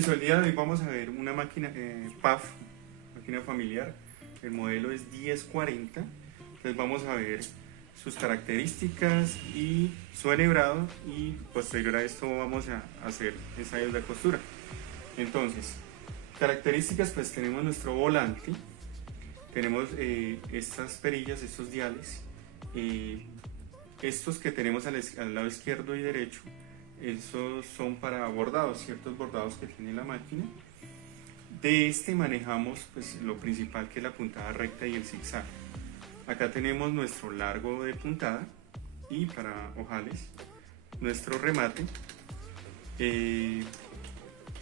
Listo, el día de hoy vamos a ver una máquina PAF, máquina familiar. El modelo es 1040. Entonces vamos a ver sus características y su enhebrado, y posterior a esto vamos a hacer ensayos de costura. Entonces, características, pues tenemos nuestro volante, tenemos estas perillas, estos diales, estos que tenemos al lado izquierdo y derecho. Esos son para bordados, ciertos bordados que tiene la máquina. De este manejamos pues lo principal, que es la puntada recta y el zigzag. Acá tenemos nuestro largo de puntada y para ojales nuestro remate.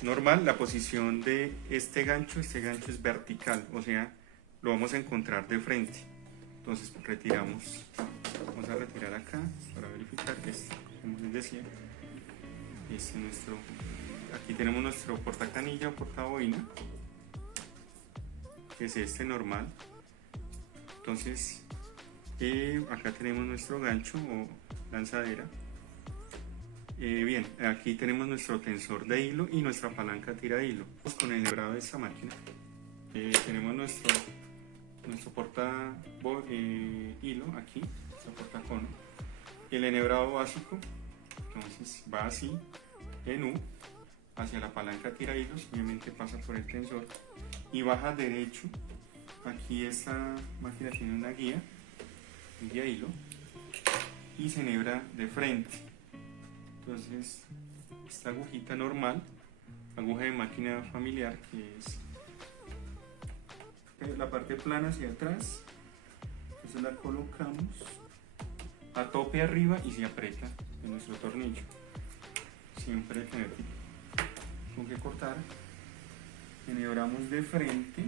Normal, la posición de este gancho es vertical, o sea, lo vamos a encontrar de frente. Entonces retiramos, vamos a retirar acá para verificar que es, como les decía, aquí tenemos nuestro portacanilla o portabobina, que es este normal. Entonces acá tenemos nuestro gancho o lanzadera. Bien, aquí tenemos nuestro tensor de hilo y nuestra palanca tira hilo. Con el enhebrado de esta máquina tenemos nuestro porta hilo aquí, nuestro portacono, y el enhebrado básico. Entonces va así, en U, hacia la palanca tira hilos, obviamente pasa por el tensor y baja derecho. Aquí esta máquina tiene una guía hilo, y se enhebra de frente. Entonces esta agujita normal, aguja de máquina familiar, que es la parte plana hacia atrás, entonces la colocamos a tope arriba y se aprieta en nuestro tornillo. Siempre tener con que cortar. Enhebramos de frente,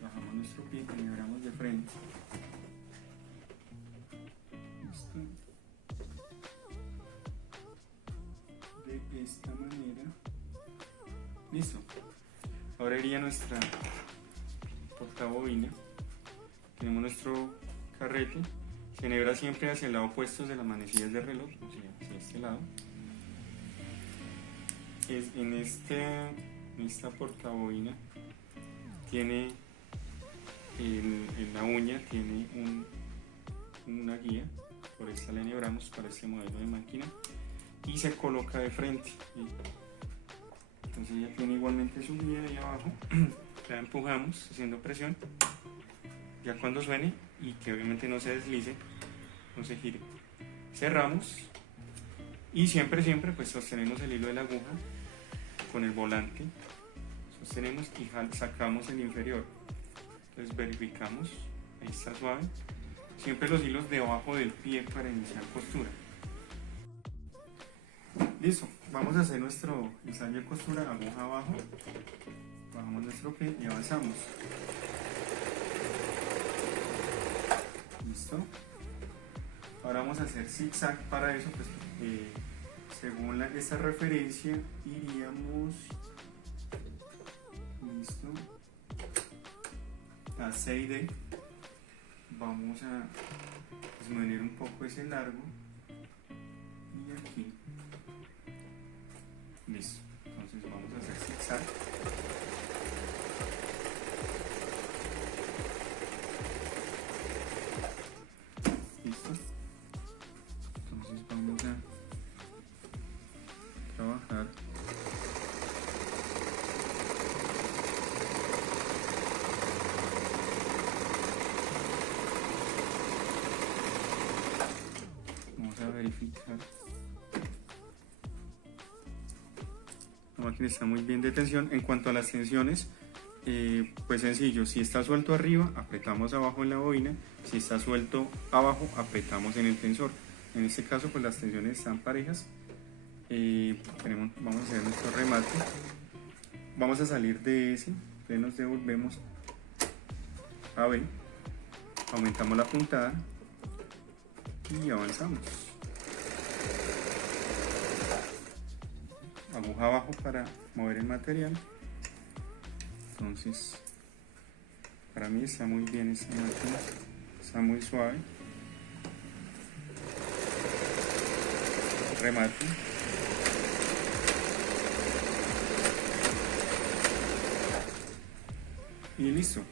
bajamos nuestro pie, enhebramos de frente. Listo. De esta manera. Listo. Ahora iría nuestra portabobina. Tenemos nuestro carrete. Se enhebra siempre hacia el lado opuesto de las manecillas del reloj, o sea, hacia este lado. En esta portabobina tiene en la uña tiene una guía, por esta la enhebramos para este modelo de máquina, y se coloca de frente. Entonces ya tiene igualmente su guía ahí abajo. La empujamos haciendo presión. Ya cuando suene, y que obviamente no se deslice, no se gire, cerramos y siempre pues sostenemos el hilo de la aguja con el volante, sostenemos y sacamos el inferior. Entonces verificamos, ahí está suave. Siempre los hilos debajo del pie para iniciar costura. Listo, vamos a hacer nuestro ensayo de costura. Aguja abajo, bajamos nuestro pie y avanzamos. Listo. Ahora vamos a hacer zigzag. Para eso, pues, según esta referencia, iríamos, listo, a C y D. Vamos a disminuir un poco ese largo y aquí. Listo. Entonces vamos a hacer zigzag. Listo. Entonces vamos a trabajar. Vamos a verificar. La máquina está muy bien de tensión. En cuanto a las tensiones, pues sencillo, si está suelto arriba, apretamos abajo en la bobina. Si está suelto abajo, apretamos en el tensor. En este caso, pues las tensiones están parejas. Vamos a hacer nuestro remate. Vamos a salir de ese, entonces nos devolvemos a B, aumentamos la puntada y avanzamos. Aguja abajo para mover el material. Entonces, para mí está muy bien esta máquina, está muy suave. Remate. y listo.